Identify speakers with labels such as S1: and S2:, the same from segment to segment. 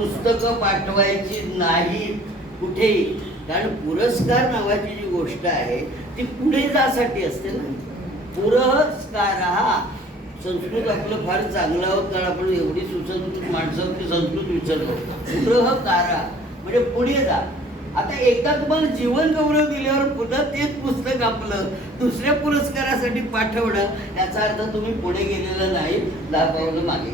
S1: पुस्तकं पाठवायची नाही कुठेही. कारण पुरस्कार नावाची जी गोष्ट आहे ती पुढे जासाठी असते ना. पुरस्कार हा संस्कृत आपलं फार चांगलं आहोत कारण आपण एवढी सुसंस्कृत माणसं की संस्कृत विचारतो पुरहकारा म्हणजे पुढे जा. आता एकदा तुम्हाला जीवन गौरव दिल्यावर पुन्हा तेच पुस्तक आपलं दुसऱ्या पुरस्कारासाठी पाठवणं याचा अर्थ तुम्ही पुढे गेलेलं नाही दाखवलं मागे.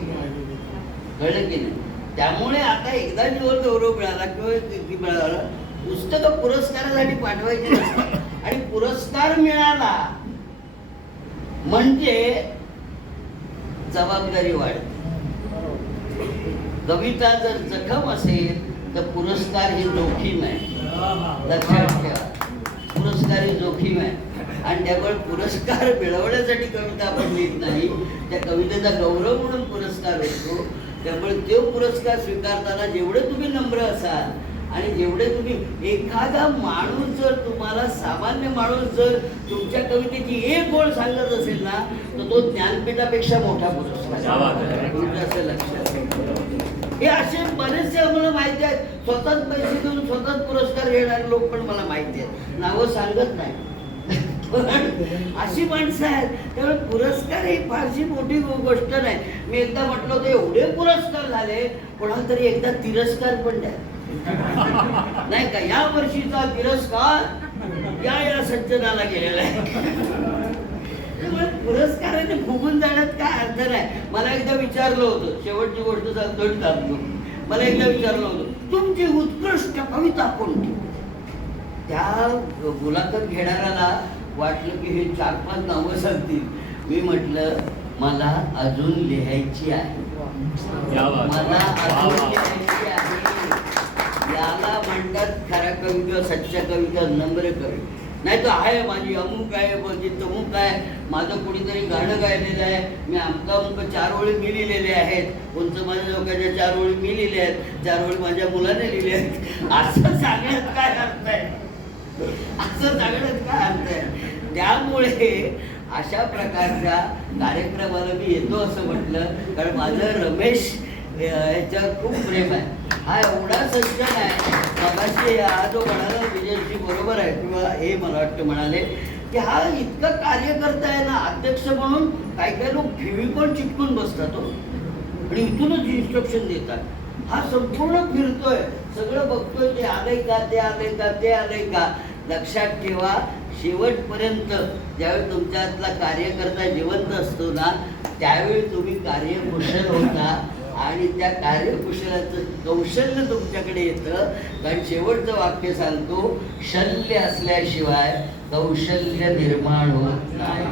S1: कळलं की नाही? त्यामुळे आता एकदा जीवन गौरव मिळाला किंवा मिळाला पुस्तकं पुरस्कारासाठी पाठवायची नसतात. आणि पुरस्कार मिळाला म्हणजे जबाबदारी वाढते. कविता जर जखम असेल तर पुरस्कार ही जोखीम आहे. लक्षात ठेवा. पुरस्कार ही जोखीम आहे. आणि त्यामुळे पुरस्कार मिळवण्यासाठी कविता आपण लिहित नाही. त्या कवितेचा गौरव म्हणून पुरस्कार होतो त्यामुळे तो पुरस्कार स्वीकारताना जेवढे तुम्ही नम्र असाल आणि जेवढे तुम्ही एखादा माणूस जर तुम्हाला सामान्य माणूस जर तुमच्या कवितेची एक गोळ सांगत असेल ना तर तो ज्ञानपीठापेक्षा मोठा पुरस्कार असं लक्षात. हे असे बरेचसे आम्हाला माहिती आहेत. स्वतःच पैसे देऊन स्वतःच पुरस्कार घेणारे लोक पण मला माहिती आहेत. नावं सांगत नाही. अशी माणसं आहेत. त्यामुळे पुरस्कार ही फारशी मोठी गोष्ट नाही. मी एकदा म्हटलं होतं एवढे पुरस्कार झाले कोणाला तरी एकदा तिरस्कार पण द्या. नाही का या वर्षीचा तिरस्कार या या सज्जनाला गेलेला आहे. त्यामुळे पुरस्काराने फुगून जाण्यात काय अर्थ नाही. मला एकदा विचारलं होतं शेवटची गोष्ट सांगतो आणि मला एकदा विचारलं होतं तुमची उत्कृष्ट कविता कोणती? त्या मुलाखत घेणाऱ्याला वाटलं की हे चार पाच नावं सांगतील. मी म्हटलं मला अजून लिहायची आहे. मला अजून. लिहायची आहे. याला म्हणतात खरा कवी किंवा सच्चा कवी किंवा नम्र कवी. नाही तर आहे माझी अमुक आहे माझी तमुक आहे. माझं कुणीतरी गाणं गायलेलं आहे. मी अमका अमुक चार ओळी मी लिहिलेले आहेत. उंच माझ्या लोकांच्या चार ओळी मी लिहिल्या आहेत? चार ओळी माझ्या मुलाने लिहिल्या आहेत. असं सांगण्यात काय अर्थ आहे? असं सांगण्यात काय अर्थ आहे? त्यामुळे अशा प्रकारच्या कार्यक्रमाला मी येतो असं म्हटलं. कारण माझं रमेश याच्यावर खूप प्रेम आहे. हा एवढा सज्जन आहे. मगाशी हा जो म्हणाला विजयजी बरोबर आहे. किंवा हे मला वाटतं म्हणाले की हा इतका कार्यकर्ता आहे ना अध्यक्ष म्हणून काही काही लोक फेविकॉल चिटकून बसतात हो. आणि इथूनच इन्स्ट्रक्शन देतात. हा संपूर्ण फिरतोय. सगळं बघतोय ते आलंय का ते आलंय का ते आलंय का? लक्षात ठेवा. शेवटपर्यंत ज्यावेळी तुमच्यातला कार्यकर्ता जिवंत असतो ना त्यावेळी तुम्ही कार्यकुशल होता आणि त्या कार्यकुशलाचं कौशल्य तुमच्याकडे येतं. कारण शेवटचं वाक्य सांगतो शल्य असल्याशिवाय कौशल्य निर्माण होत नाही.